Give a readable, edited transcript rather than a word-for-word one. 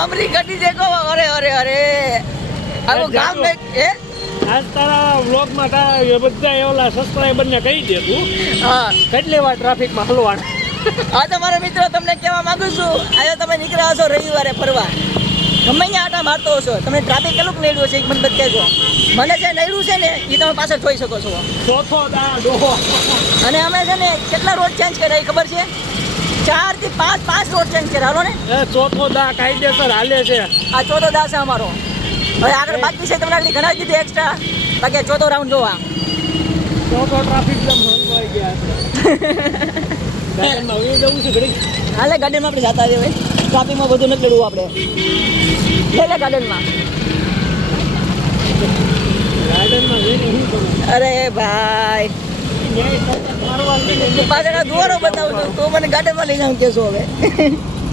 हमारी गड्डी देखो अरे अरे अरे अब काम में ए આજ તારા વ્લોગમાં તારા એ બધા એવલા સબસ્ક્રાઈબરને કહી દે તું હા કેટલી વાર ટ્રાફિકમાં હલવાનું આ તમારા મિત્રો તમને કહેવા માંગુ છું આજે તમે નીકળ્યા છો રવિવારે ફરવા ગમે અહીંયા આટા મારતો હશો તમને ટ્રાફિક કેટલું નડ્યું છે એક મને બતાવજો મને જે નડ્યું છે ને એ તમે પાછળ જોઈ શકો છો ચોથો દા ડોહો અને અમે છે ને કેટલા રોડ ચેન્જ કર્યા એ ખબર છે 4 થી 5 રોડ ચેન્જ કર્યા હાલો ને એ ચોથો દા કાયદેસર હાલે છે આ ચોથો દાસ છે અમારો હવે આગળ બાકી છે તમને આગળ ઘણા કીધું એક્સ્ટ્રા બાકી ચોથો રાઉન્ડ જોવા ચોથો ટ્રાફિક જામ હલવાઈ ગયા ગાર્ડનમાં હવે જવું છે ઘડી હાલે ગાર્ડનમાં આપણે જતા રહીએ ટ્રાફિકમાં બધું નથી લડવું આપણે લે ગાર્ડનમાં ગાર્ડનમાં જઈને શું કરું અરે ભાઈ ન્યાય મારવા પાછળ દુવારો બતાવું છું તો મને ગાર્ડનમાં લઈ જાઉં કેસો હવે